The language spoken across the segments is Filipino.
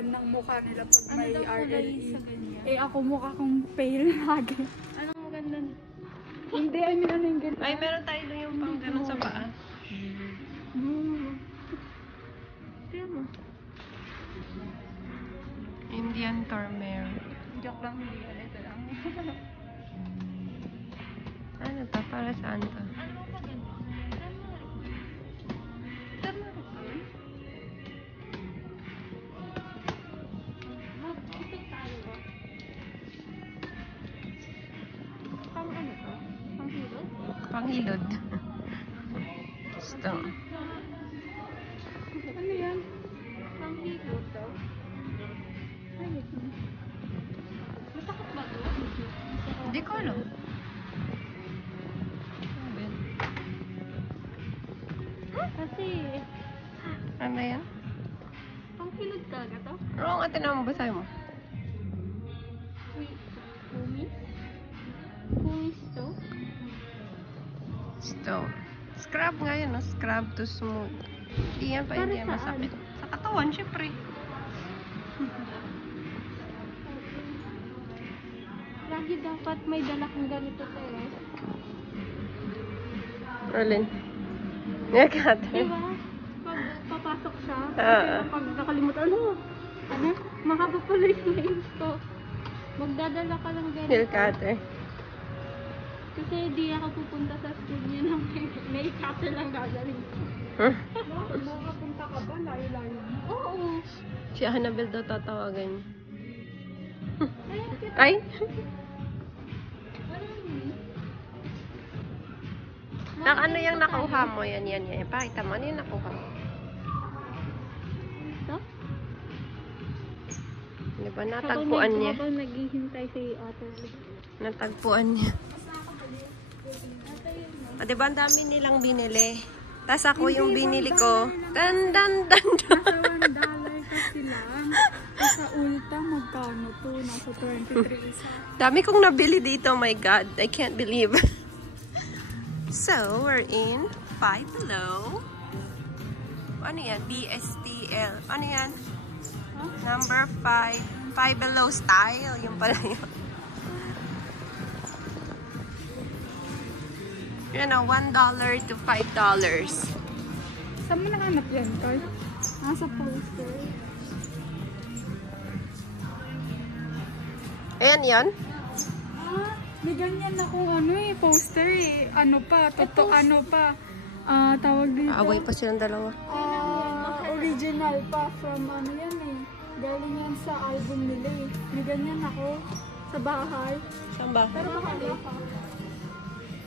yan ng mukha nila pag may RLE. Eh ako mukha kong pale lagi. Anong maganda? Hindi, I mean ano yung ganun. Ay, meron tayo doon yung pang gano'n sa paa. Kaya mo. Indian Tormere. Joke lang, hindi yan. Ito lang. Ano to? Para saan to? Ano pa ganun? Turmeric ba yun? Mag-ipit tayo ba? Pang ano to? Pang hilod? Panghilod. Gusto. Ano yan? Pang hilod daw? Ay, masakit ba to? Hindi ko alam. Kasi, Ano yan? pang hilod talaga to? Oo, ate naman basahin mo. Kumis? Kumis to? Stone. Scrub nga yun, no? Scrub to smooth. Hindi yan pa, Para hindi yan saan? masakit. Sa katawan, syempre. Lagi dapat may dala kang ganito tayo. Alin? Nagkata. Diba? Pag papasok siya, Ah. pag nakalimutan, ano? Mahaba pala yung nails ko. Magdadala ka lang ganito. Nail cutter. Kasi di ako pupunta sa studio ng may cutter lang gagaling ko. Huh? Makapunta ka ba? Layo-layo mo? Oo. Si Annabelle daw tatawagan niya. Ay, Ay! Ano yung nakuha mo? Yan. Pakita mo. Ano yung nakuha mo? Ito? Di ba? Natagpuan niya. Habang naghihintay si Ate. Natagpuan niya. Di ba ang dami nilang binili? Tapos ako yung binili ko. Dan. Nasa $1 kasi lang. Sa Ulta, magkano to? Nasa 23 isa. Dami kong nabili dito. My God. I can't believe. So, we're in Five Below. Ano yan? BSTL. Ano yan? Huh? Number 5. Five Below style. Yung pala yun. Yun o, $1 to $5. Saan mo nahanap yan, Koy? Nasa poster. Ayan yan. May ganyan na kung ano poster eh. Ano pa, ano pa. Tawag dito. Away pa silang dalawa. Original pa from ano yan eh. Galing yan sa album nila eh. May ganyan ako sa bahay. Saan ba? Pero mahal pa.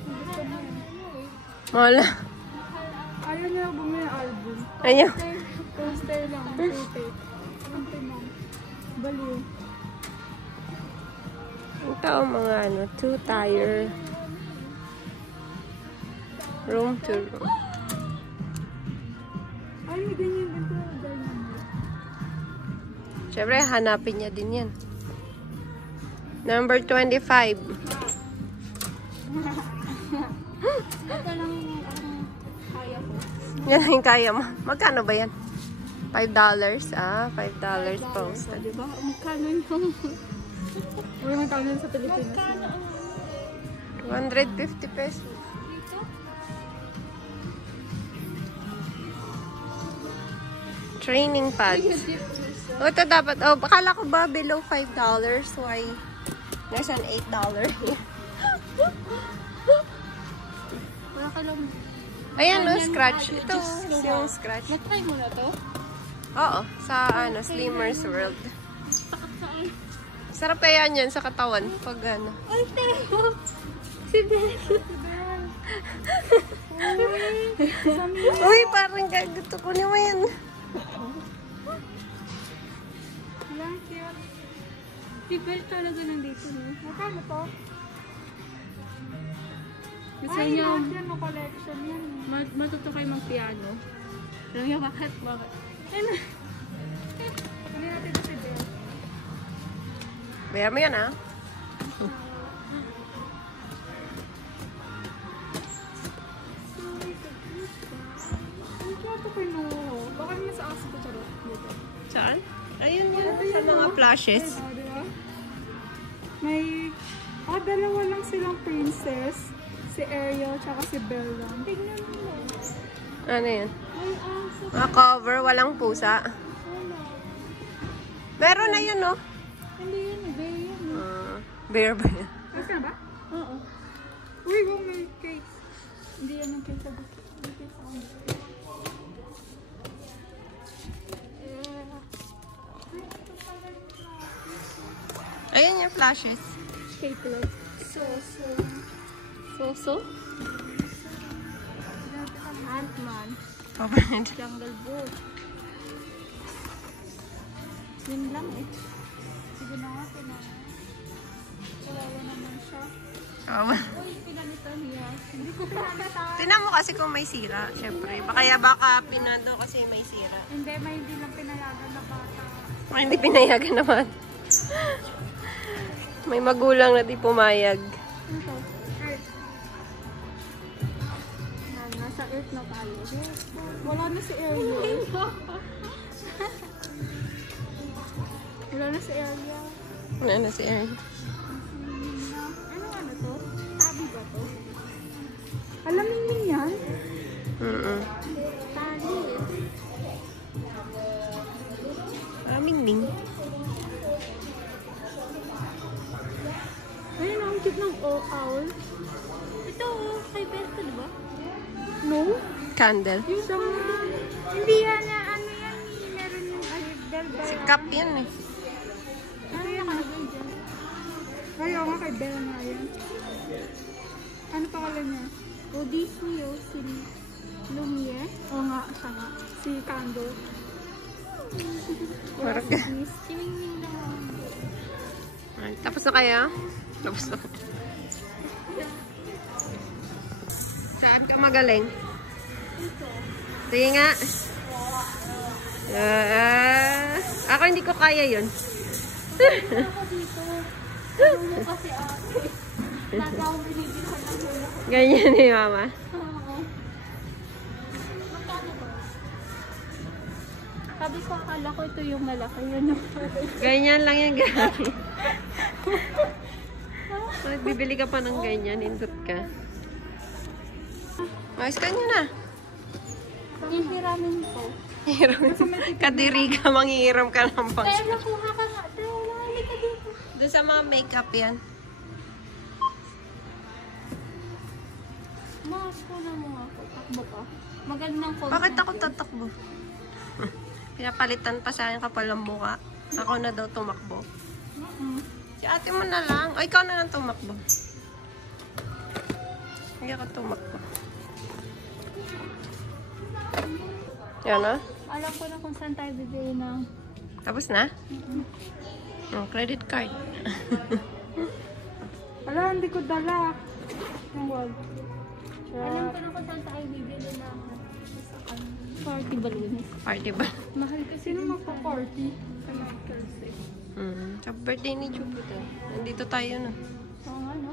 Gusto mo yun. Wala. Ayaw na bumili ng album. Ayaw. Poster lang. Poster. Ante mo. Baliw. Ito ang mga ano, 2-tire. Room to room. Ay, may ganyan din po. Siyempre, hanapin niya din yan. Number 25. Ito lang yung kaya ko. Yan yung kaya mo. Magkano ba yan? $5? $5 post. Diba? Magkano yung... Wala magkano sa Pilipinas. 150 pesos. Dito? Training pads. O, ito dapat. Oh, akala ko ba below $5? Why? There's an $8 here. Wala ka lang. Ayan, no, scratch. Ito, yung scratch. Na-try mo na to? Oo, sa ano, Slimmers World. Sakit saan? Sarap kaya yan sa katawan. Pag ano. Ay, Teo! Si Bel! Uy, parang gusto ko naman yan. Lang, cute. Si Bel talaga nandito. Magkano to? Gusto Ay, niyo, lahat yan, no collection yan. matuto kayo mag-piano. Alam niyo bakit? Bakit? Ano? Hindi natin ito si Bel. Bayan mo yan, ah. Ang cute ko kinuha. Baka naman sa aso ko charot dito. Saan? Ayun yan. Ayan, mga flashes. Ayun, diba? May, dalawa lang silang princess. Si Ariel, tsaka si Bella. Tignan mo. Ano yun? May aso. Mga cover, walang pusa. Wala. Meron na yun, no? Hindi yun, bear yun. Bear ba yan? Asa ba? Oo. Uy, may case. Hindi yan yung case sa gusto. May case ako. Ayan yung flashes. Stapler. So. Ant-Man. Covered. Jungle Book. Yun lang eh. Sige na nga, kawawa naman siya. Uy, pinalitan niya. Hindi ko pinalitan. Tinan mo kasi kung may sira, syempre. Baka pinando kasi may sira. Hindi, may hindi lang pinayagan na bata. May hindi pinayagan naman. May magulang na di pumayag. Ito, Earth. Nasa Earth na tayo. Wala na si Ariel. Wala na si Ariel. Wala na si Erin. Ano to? Tabi ba to? Alam niyo yan? Tali. Aming ning. Ayun, ang cute ng owl. Ito, kay Besta, di ba? No? Candle. Yung sa hindi yan na, ano yan, meron yung bell. Si Cap yan eh. Ano yan nakalagay dyan? Ayaw nga kay Bella nga yan. Ano pangalan niya? O Disney o si Lumiere? O nga, siya nga. Si Candle. Parang ka. Siningning lang. Ay, tapos na kaya? Tapos na. Saan ka magaling? Sige nga. Ako hindi ko kaya yun. Ako dito. Ano kasi ate? Lagi akong binibilisan ng hula. Ganyan ni Mama. Oo. Magkano ba? Sabi ko, akala ko ito yung malaki. Yan yung Ganyan lang yung gamit. Bibili ka pa ng ganyan, hindot ka. Ayos ka nyo na. hihiramin ko. Kadiri ka, manghihiram ka ng pang. Pero nakuha ka nga. Pero wala ka dito. Doon sa mga makeup yan. Mas ko na mo ako. Takbo ka. Magandang content. Bakit ako tatakbo? Pinapalitan pa sa akin kapal ang buka. Ako na daw tumakbo. Si ate mo na lang. O, ikaw na lang tumakbo. Hindi ako tumakbo. Yan na. Alam ko na kung saan tayo bibili ng... Tapos na? Oh, credit card. Ala, hindi ko dala. Yung wag. Alam ko na kung saan tayo bibili ng... Party balloons. Party ba? Mahal kasi. Sino magpa-party? Sa Michael Say. Sa birthday ni Jupiter. Nandito tayo na. Oo nga, no?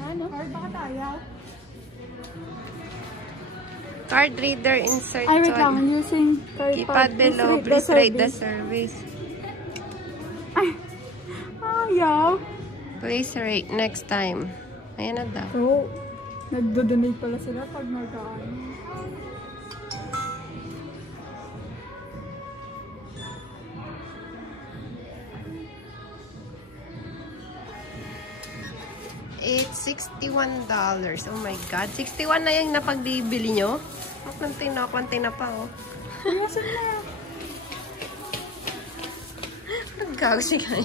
Ano? Or baka tayo? Card reader insert. Ay, wait lang. I'm using Keypad below. Please rate the service. Ay. Yeah. Please rate next time. Ayan na daw. So, nagdo-donate pala sila pag mag-ano. It's $61. Oh my God. 61 na yung napagbibili nyo? Konti na pa, oh. Nasaan na? Nagkagsi kayo.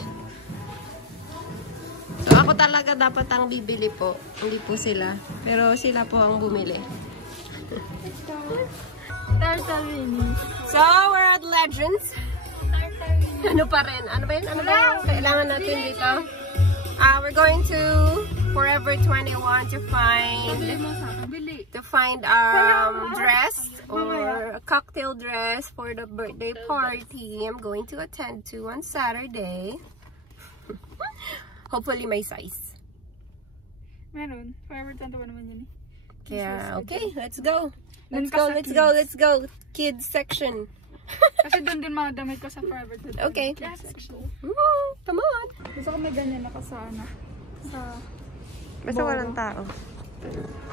So, ako talaga dapat ang bibili po. Hindi po sila. Pero sila po ang bumili. Tartarini. So, we're at Legends. Ano pa rin? Ano ba yun? Ano ba yung kailangan natin dito? We're going to Forever 21 to find dress or a cocktail dress for the birthday party I'm going to attend to on Saturday. Hopefully may size. Meron. Forever 21 naman yun eh. Kaya, okay, let's go. Let's go. Kids section. Kasi doon din mga damit ko sa Forever Today. Okay. Section. Woo! Come on! Gusto ko may ganyan nakasana. Sa... Basta walang tao.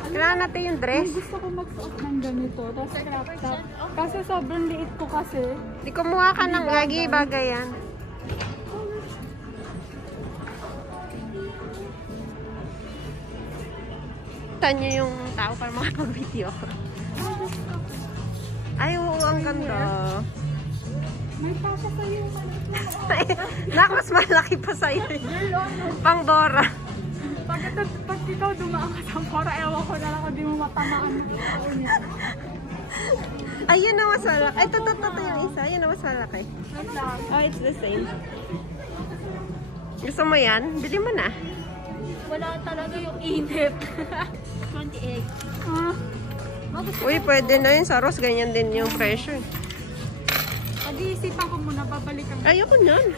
Kailangan natin yung dress. Gusto ko magsuot ng ganito. Tapos crop top. Kasi sobrang liit ko kasi. Di kumuha ka ng gagi, bagay yan. Saan nyo yung tao para makapag-video? Ay, oo, ang ganda. May pasa sa'yo. Nak, mas malaki pa sa'yo. Pang Dora. Pag ikaw dumaan ka sa para, ewan ko na lang kung di mo matamaan. Ayun na mas malaki. Ay, ito yung isa. Ayun na mas malaki. Oh, it's the same. Gusto mo yan? Bili mo na. Wala talaga yung init. 28. Uy, pwede na yun. Sa Ross, ganyan din yung pressure. Pag-iisipan ko muna, babalikan ko. Ayoko nyan.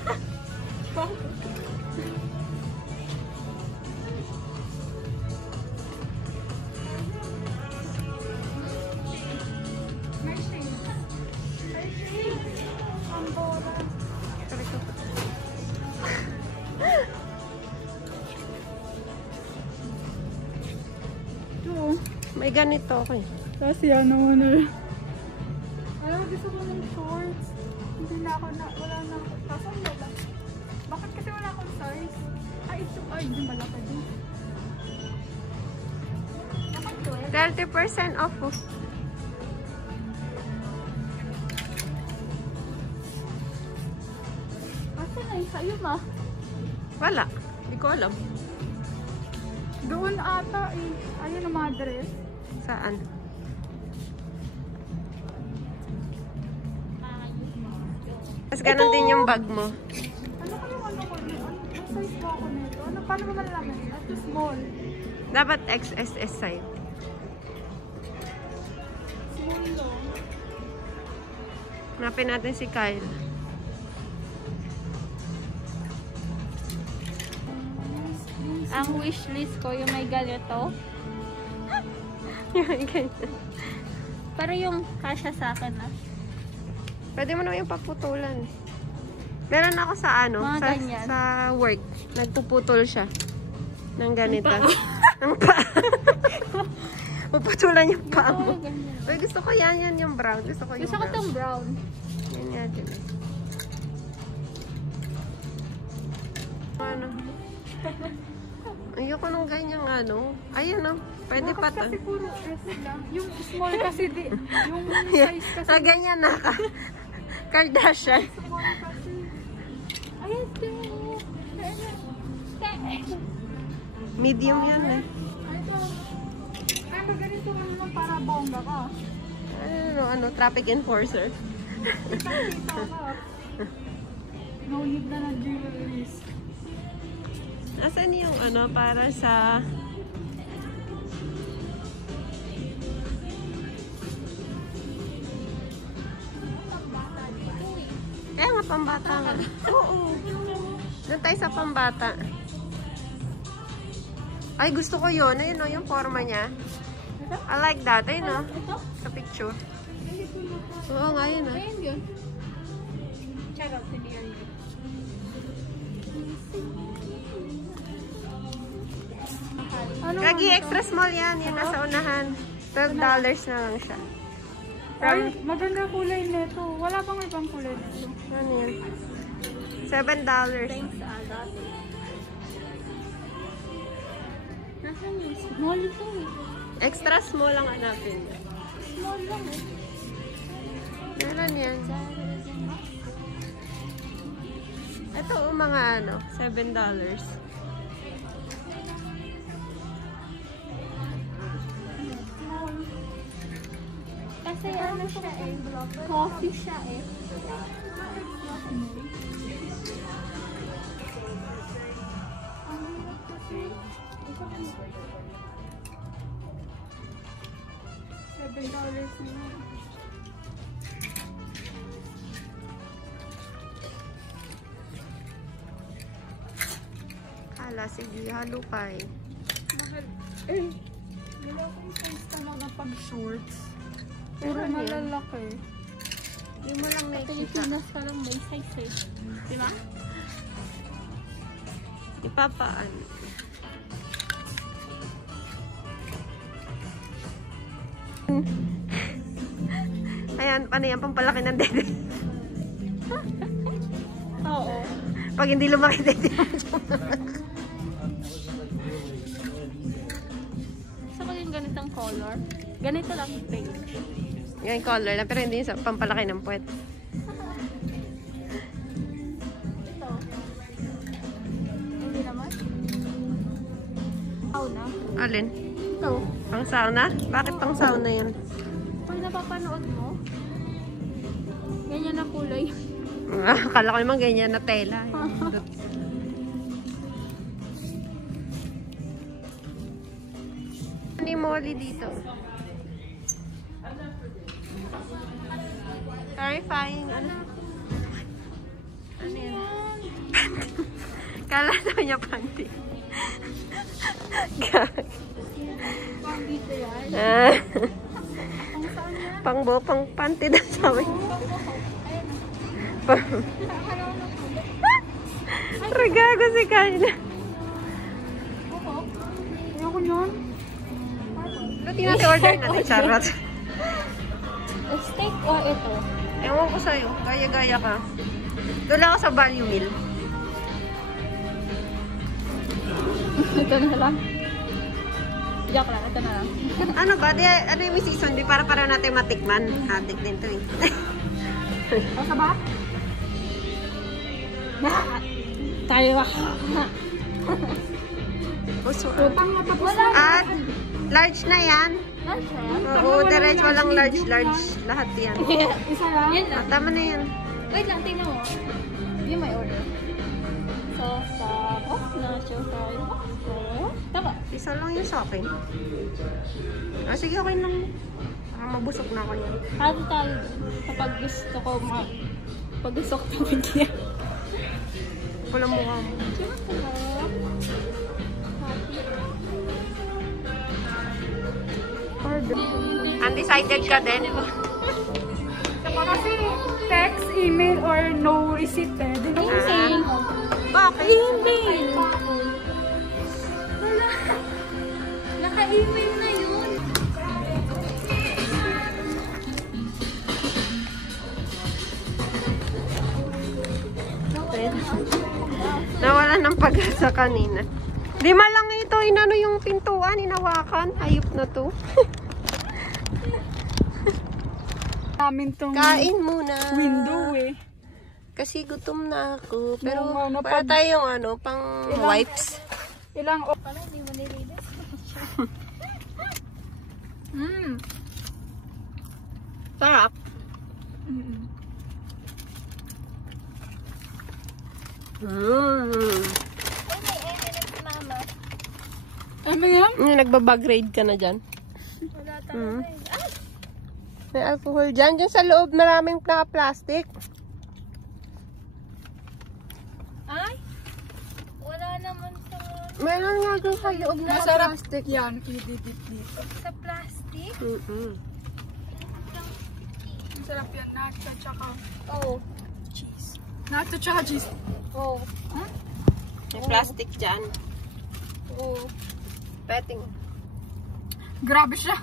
May shades. May shades. Ang bola. Ito. May ganito ako eh. Tapos yan naman eh. Alam mo, gusto ko ng shorts. Hindi na ako na, wala na ako. Kaso wala. Bakit kasi wala akong size? Ay, ito. Ay, hindi malaki din. Bakit 30% off oh. Asa na yung sa'yo ma? Wala. Hindi ko alam. Doon ata eh. Ayun ang mga dress. Saan? Mas ganun din yung bag mo. Ano ko yung ano ko? Ano size ko ako nito? Ano, paano mo malalaman? Ito small. Dapat XSS sa'yo. Small lang. Hanapin natin si Kyle. Ang wishlist ko yung may ganito. Yung ganyan. Pero yung kasya sa akin na. Pwede mo naman yung paputulan. Meron ako sa ano, Mga sa, ganyan. sa work. Nagpuputol siya. Ng ganito. Ng paa. Puputulan yung paa mo. Uy, gusto ko yan yung brown. Gusto ko yung Gusto ko brown. itong brown. Yan nga din. Ano? Ayoko nung ganyang ano. Ayun oh. Pwede pa to. Kasi puro S lang. Yung small kasi di. Yung size kasi. Ah, ganyan na ka. Kardashian. Small kasi. Ayan din. Medium yan eh. Ito. Ano ganito naman para bongga ka. Ano, traffic enforcer. Kita ka. No need na ng jewelries. Asan yung ano para sa kaya nga pambata nga. Oo. Doon tayo sa pambata. Ay, gusto ko yun. Ayun o, yung forma niya. I like that. Ayun o. Sa picture. Oo nga yun o. Ayan yun. Charot, hindi yan yun. Kagi, extra small yan. Yan nasa unahan. $12 na lang siya. Ay, maganda kulay nito. Wala bang ibang kulay nito? Ano yan? $7. Thanks a lot. Nasaan yung small ito eh? Extra small lang hanapin. Small lang eh. Meron yan. Ito mga ano, $7. Kasi ano siya eh, coffee siya eh. $7 na. Hala, sige, halukay. Mahal. Eh, wala akong size talaga pag shorts. Puro Meron yan. malalaki. Hindi mo lang nakikita. Pilipinas ka lang may size eh. Diba? Ipapaan. Ayan, paano yan? Pampalaki ng dede. Oo. Pag hindi lumaki dede mo. Gusto ko yung ganitong color. Ganito lang pink. Yan color lang, pero hindi sa pampalaki ng puwet. Ito. Hindi naman. Sauna. Alin? Ito. Pang sauna? Bakit pang sauna yan? Pag napapanood mo, ganyan na kulay. Akala ko naman ganyan na tela. Hindi molly dito. Terrifying. Ano? Ano yan? Kala daw niya panty. Pang dito yan. Ah. Pang saan yan? Pang panty daw sabi. Regago si Kayla. Ayoko nyon. Ano tinasa-order natin, Charot? Steak o ito? Ewan ko sa'yo. Gaya-gaya ka. Doon lang ako sa value meal. Ito na lang. Joke lang, ito na lang. Ano ba? Ano yung may season? Di para natin matikman. Hatik din to eh. Asa ba? Tayo ba? Utang na tapos na. At large na yan. Oo, direct walang large. Lahat yan. Isa lang? Yan lang. Tama na yan. Wait lang, tingnan mo. Yung may order. So, sa nacho fry. Tama. Isa lang yun sa akin. Ah, sige, okay lang. Mabusok na ako yan. Hati tayo. Kapag gusto ko pag gusto ko pabigyan. Pulang mukha mo. Undecided ka din? Kasi text, email, or no receipt eh. Email. Bakit? Email. Wala. Naka-email na yun. Nawala ng pag-asa kanina. Di malang ito, inano yung pintuan, inawakan. Hayop na to. Namin tong Kain muna. window eh. Kasi gutom na ako. Pero Yung ano, para pag- tayong ano, pang wipes. Ilang o pala, hindi mo nilinis. Sarap. Ano yan? Nagbabag-grade ka na dyan. Wala talaga eh. May alcohol dyan. Dyan sa loob maraming naka-plastic. Ay! Wala naman sa... Meron nga dyan sa loob naka-plastic. Yan, ididip dito. Sa plastic? Masarap yan. Nacho tsaka... Oo. cheese. Nacho tsaka cheese. Oo. May plastic dyan. Oo. Petting. Grabe siya.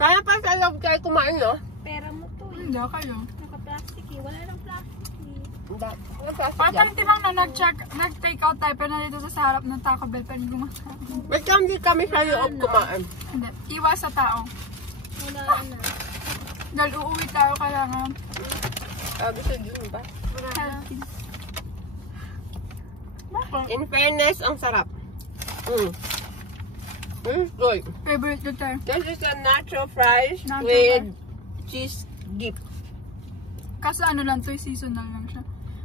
Kaya pa sa loob tayo kumain, no? Pera mo to eh. Hindi kayo. Naka-plastic eh. Wala nang plastic eh. May plastic dyan. Parang timang na nag-take out tayo pero nandito sa harap ng Taco Bell pero hindi gumawa. Wait lang, hindi kami sa loob kumain. Hindi. Iwas sa tao. Wala na. Dahil uuwi tayo kaya nga. Gusto yun ba? In fairness, ang sarap. Good. Favorite ko tayo. This is a nacho fries Nacho with cheese dip. Kaso ano lang to, seasonal lang siya.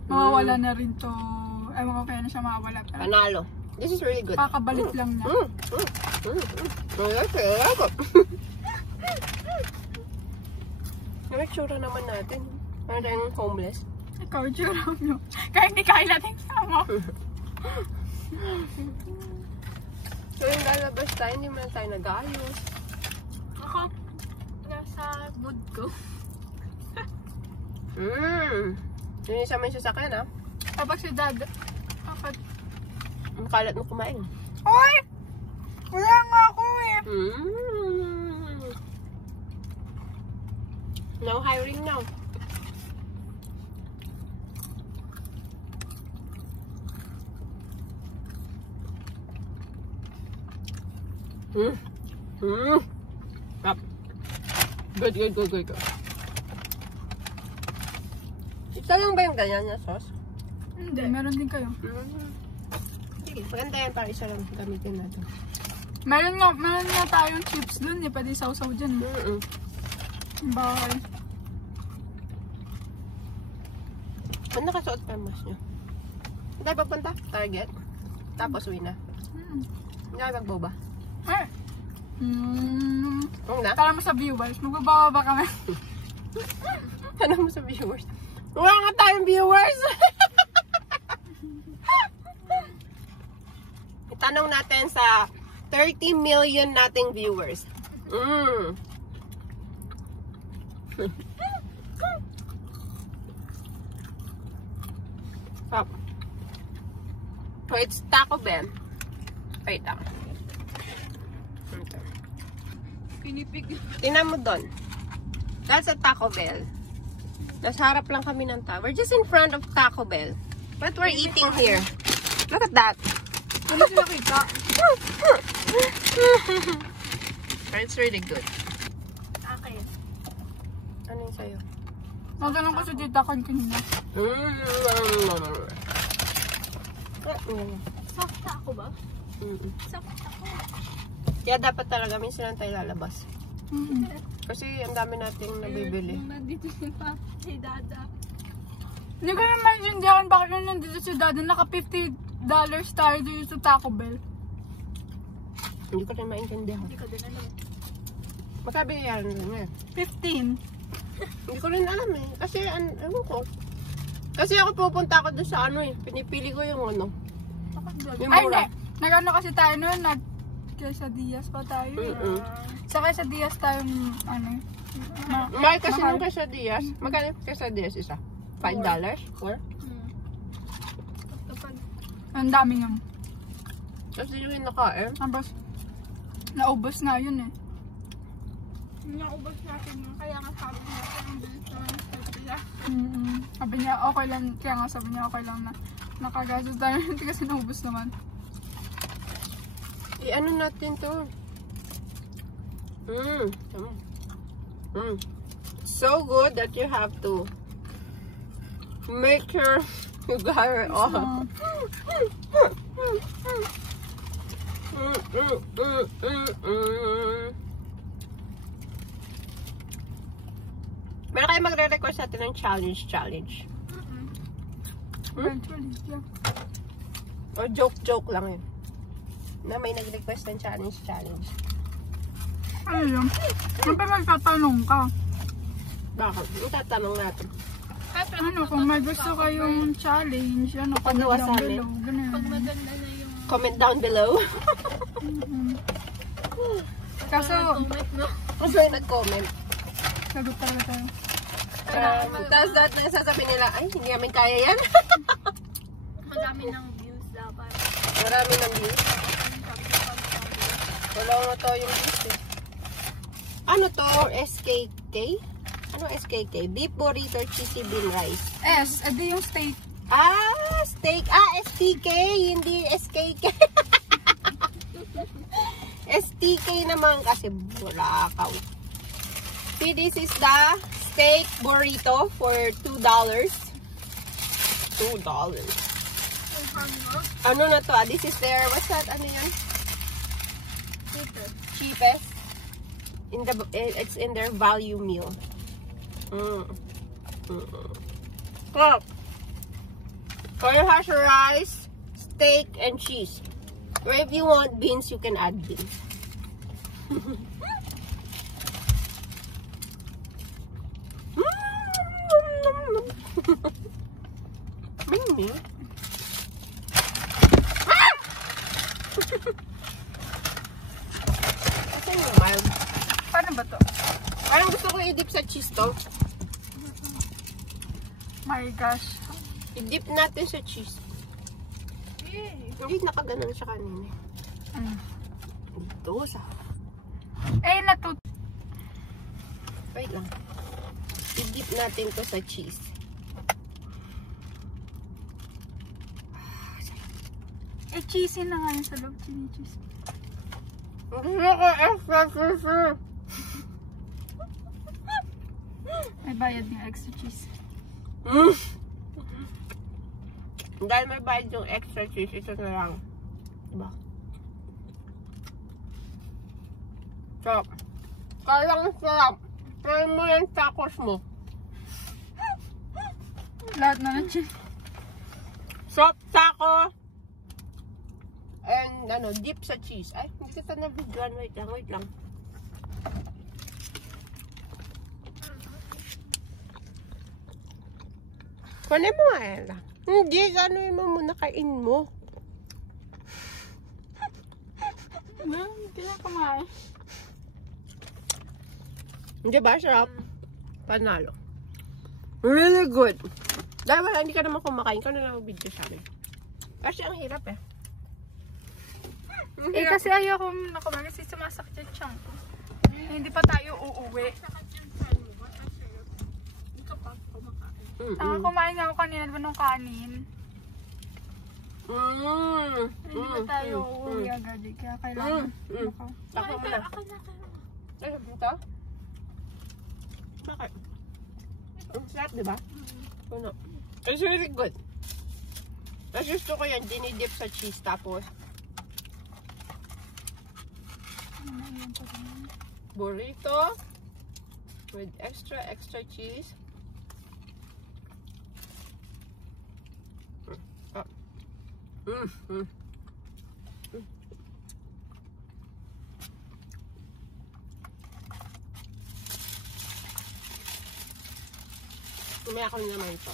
Mawawala na rin to. Ewan ko kaya na siya mawawala. Pero Panalo. This is really good. kakabalik lang niya. I like it. Ano tsura naman natin? Ano tayong homeless? Ikaw, tsura mo. Kaya hindi kaya natin sama. So yung lalabas tayo, hindi man tayo nag-ayos. Ako, nasa mood ko. Linisan mo yung sasakyan, ha? Kapag si Dad, kapag... Ang kalat mo kumain. Oy! Wala nga ako eh. No hiring now. Up. Good. Ito lang ba yung ganyan na sauce? Hindi, meron din kayo. Sige, maganda yan para isa lang gamitin natin. Meron nga tayong chips dun eh. Pwede sausaw dyan. Bakit? Ano nakasuot pa yung mask nyo? Hindi tayo papunta? Target? Tapos uwi na? Hindi tayo magboba? Eh! Huwag na? Tara mo sa viewers. Magbababa kami. Ano mo sa viewers? Wala nga tayong viewers! Itanong natin sa 30 million nating viewers. Stop. So it's Taco Bell. Wait lang. Pinipig. Tingnan mo doon. That's a Taco Bell. Nasa harap lang kami ng We're just in front of Taco Bell. But we're eating here. Look at that. Ano sila kita? It's really good. Okay. Ano yung sa'yo? Nagtanong ko sa tita kanina. Sakta ako ba? Sakta ako. Kaya dapat talaga minsan lang tayo lalabas. Kasi ang dami nating nabibili. Nandito si Papa, si Dada. Hindi ko naman maintindihan bakit yun nandito si Dada. Naka $50 tayo dito sa Taco Bell. Hindi ko rin maintindihan. Hindi ko din alam. Magkabi yan rin 15. Hindi ko rin alam eh. Kasi ano ko. Kasi ako pupunta ako doon sa ano eh. Pinipili ko yung ano. Yung Ay mura. hindi. Nag-ano kasi tayo noon. Quesadillas pa tayo. Sa quesadillas tayo ano. May kasi nung quesadillas. Magkano yung quesadillas isa? $5? Or? Ang dami nga. Kasi yung nakain. Tapos, naubos na yun eh. Naubos natin yun. Kaya nga sabi niya, sabi niya, okay lang. Kaya nga sabi niya, okay lang na nakagastos tayo. Kasi naubos naman. Ano natin to? So good that you have to make sure you got it all. Meron kayo magre-request natin ng challenge? Eventually, yeah. O joke lang yun? Na may nag-request ng challenge. Ano yun? Siyempre magtatanong ka. Bakit? Itatanong natin. Ano, kung may gusto kayong challenge, ano, comment down below. Ganun. Pag maganda na yung... Comment down below. Kaso, Kasi may nag-comment. sagot talaga tayo. Tapos sasabihin nila, ay, hindi namin kaya yan. Madami ng views dapat. Marami ng views. Wala nga to yung views eh. Ano to? SKK? Ano SKK? Beef burrito, cheesy bean rice. Edi yung steak. Steak. STK, hindi SKK. STK naman kasi bulakaw. See, this is the steak burrito for $2. Ano na to? This is their, what's that? Ano yan? Cheapest. It's in their value meal. Cook. So it has rice, steak, and cheese. Or if you want beans, you can add beans. Mimi. Kasi yung mild. Paano ba to? Parang gusto ko i-dip sa cheese to. My gosh. I-dip natin sa cheese. Hindi nakaganon siya kanina. Ito sa... Wait lang. I-dip natin to sa cheese. Cheesy na nga yun sa loob. Cheese. May bayad ng extra cheese. Dahil may bayad yung extra cheese, ito na lang. Diba? Sarap. Kalang sarap. Try mo yung tacos mo. Lahat na ng cheese. Soft taco. And ano, dip sa cheese. Ay, hindi kita na videoan. Wait lang. Kunin mo nga yan lang. Hindi, gano'n mo muna kain mo. Hindi na kumain. Hindi ba, sarap? Panalo. Really good. Dahil wala, hindi ka naman kumakain. Ikaw na lang video sa amin. Kasi ang hirap eh. Kasi ayoko nakumain kasi sumasakit yung tiyan ko. Hindi pa tayo uuwi. Kumain nga ako kanina nung kanin. Hindi pa tayo uuwi agad. Kaya kailangan Tako mo na. Ay, ito? Bakit? Ang sarap, diba? Puno. It's really good. Mas gusto ko yan, dinidip sa cheese tapos burrito with extra cheese. Umaya ko naman ito.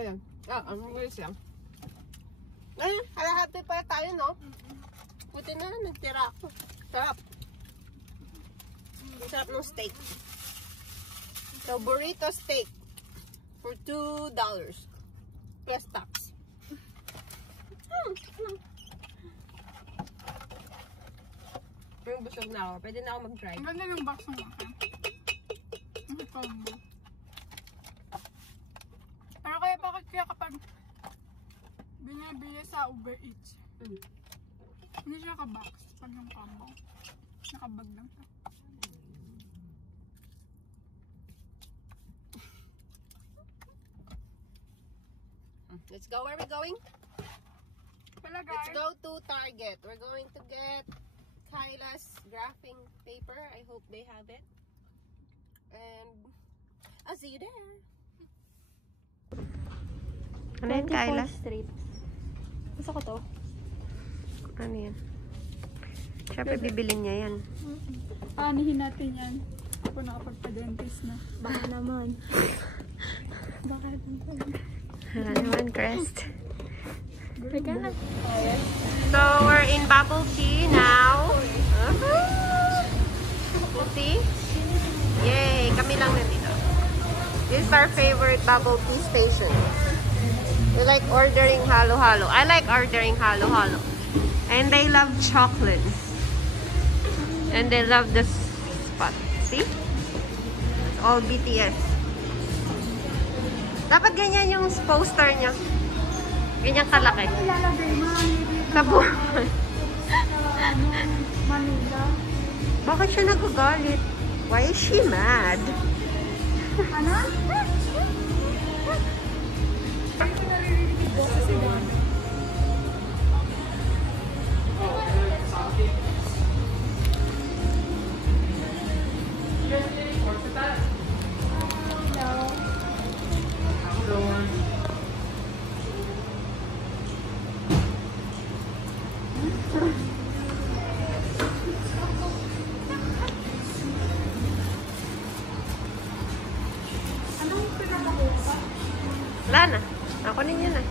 Ayan. Ang gulis lang. Ay, halahati pa tayo, no? Buti na, nagtira ako. Sarap. Sarap ng steak. So, burrito steak for $2 plus tax. Busog na ako. Pwede na ako mag-try. Ang ganda ng box ng akin. Ang combo. Pero bakit kaya kapag binibili sa Uber Eats, hindi siya ka-box pag yung combo. Nakabag lang siya. Let's go. Where are we going? Let's go to Target. We're going to get Kyla's graphing paper. I hope they have it. And I'll see you there. Ano yan, Kyla? Strips. Gusto ko to. Ano yan? Siyempre, bibilin niya yan. Paanihin natin yan. Ako nakapagpa-dentist na. Baka naman. Baka naman. Wala naman, Crest. So, we're in bubble tea now. See? Yay! Kami lang nandito. This is our favorite bubble tea station. We like ordering halo-halo. I like ordering halo-halo. And they love chocolates. And they love this spot. See? It's all BTS. Dapat ganyan yung poster niya. Ganyan kalaki. Sa buhay. Manila. Bakit siya nagagalit? Why is she mad? Ano? Ay, ko naririnig ko kasi gano'n. Anong Wala na. Ako ninyo na.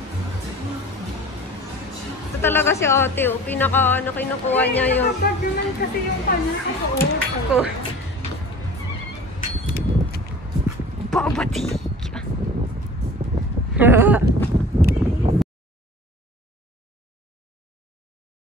Ito talaga si ate, oh. Pinaka, kinukuha niya yung... Nakabag naman kasi yung kanya. Ko.